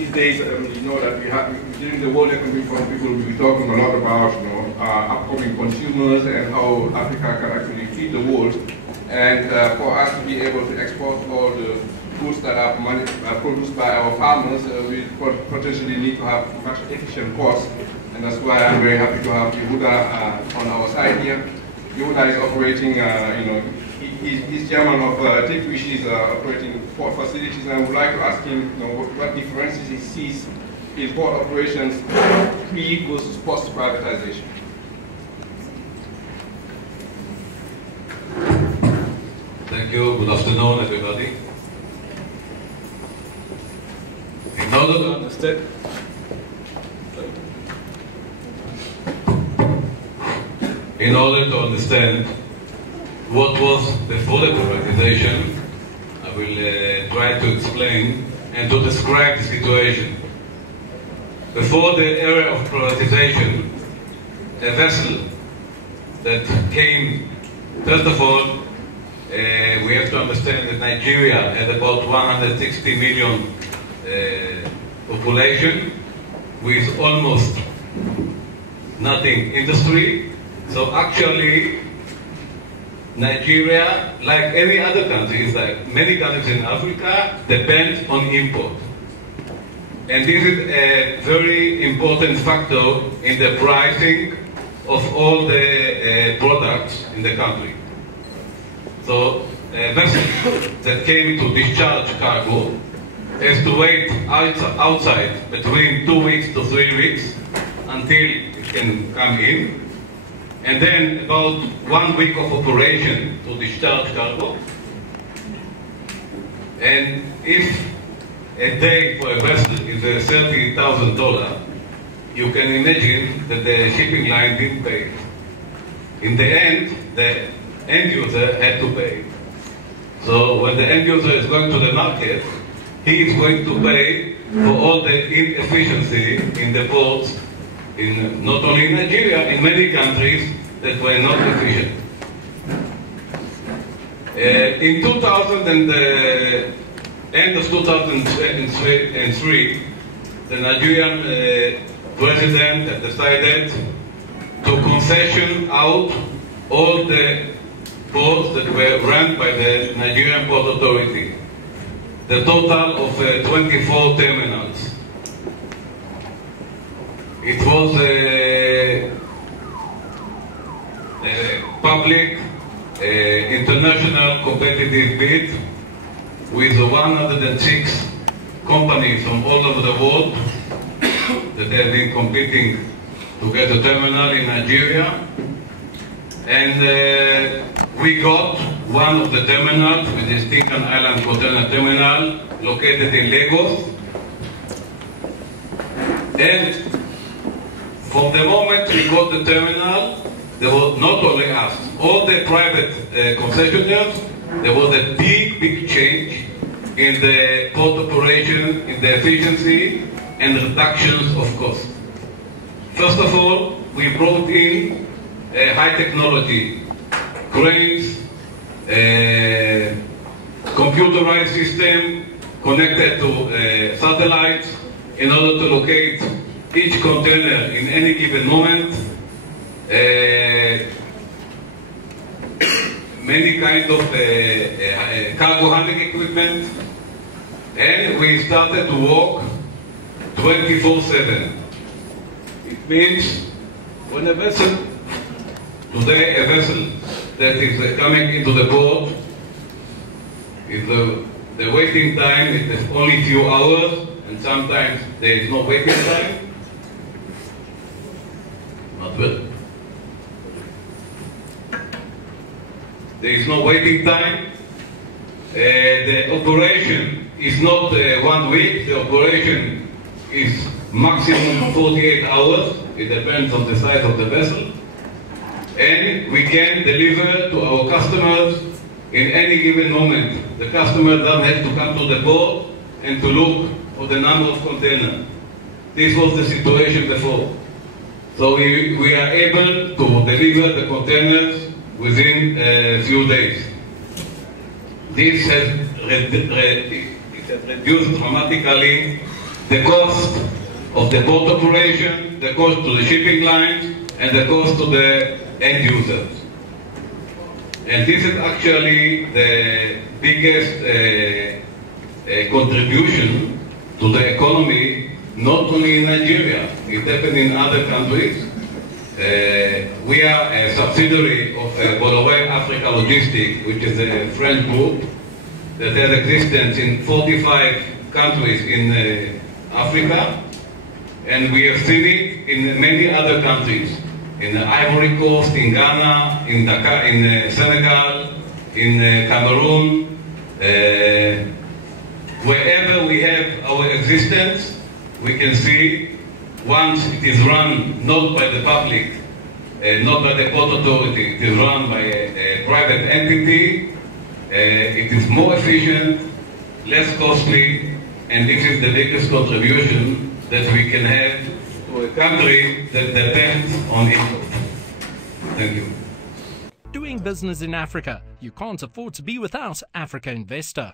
these days, you know that during the World Economic Forum, people will be talking a lot about, upcoming consumers and how Africa can actually feed the world. And for us to be able to export all the goods that are produced by our farmers, we potentially need to have much efficient costs. And that's why I'm very happy to have Yehuda on our side here. Yehuda is operating, he's chairman of TIC, which is operating port facilities, and I would like to ask him what differences he sees in port operations pre versus post privatization. Thank you. Good afternoon, everybody. In order to understand, what was before the privatization, I will try to explain and to describe the situation. Before the era of privatization, a vessel that came, first of all, we have to understand that Nigeria had about 160 million population with almost nothing industry. So actually, Nigeria, like any other countries, like many countries in Africa, depends on import. And this is a very important factor in the pricing of all the products in the country. So a vessel that came to discharge cargo has to wait outside between 2 weeks to 3 weeks until it can come in. And then about 1 week of operation to discharge cargo. And if a day for a vessel is $30,000, you can imagine that the shipping line didn't pay it. In the end, the end user had to pay. So when the end user is going to the market, he is going to pay for all the inefficiency in the ports, not only in Nigeria, in many countries that were not efficient. In 2000 and the end of 2003, the Nigerian president had decided to concession out all the ports that were run by the Nigerian Port Authority. The total of 24 terminals. It was a public international competitive bid with 106 companies from all over the world that have been competing to get a terminal in Nigeria. And we got one of the terminals, which is Tinkan Island Container Terminal, located in Lagos. And from the moment we got the terminal, there was not only us, all the private concessionaires, there was a big change in the port operation, in the efficiency and reductions of cost. First of all, we brought in high technology, cranes, computerized system connected to satellites in order to locate each container in any given moment. Many kinds of cargo handling equipment, and we started to work 24/7. It means when a vessel, today a vessel that is coming into the port, is the waiting time is only a few hours, and sometimes there is no waiting time. Not well. There is no waiting time. The operation is not 1 week. The operation is maximum 48 hours. It depends on the size of the vessel. And we can deliver to our customers in any given moment. The customer doesn't have to come to the port and to look for the number of containers. This was the situation before. So we are able to deliver the containers within a few days. This has reduced dramatically the cost of the port operation, the cost to the shipping lines, and the cost to the end users. And this is actually the biggest contribution to the economy, not only in Nigeria, it happened in other countries. We are a subsidiary of Bollore Africa Logistics, which is a French group that has existence in 45 countries in Africa, and we have seen it in many other countries, in the Ivory Coast, in Ghana, in Dakar, in Senegal, in Cameroon. Wherever we have our existence, we can see once it is run not by the public, not by the port authority, it is run by a private entity, it is more efficient, less costly, and this is the biggest contribution that we can have to a country that depends on import. Thank you. Doing business in Africa, you can't afford to be without Africa Investor.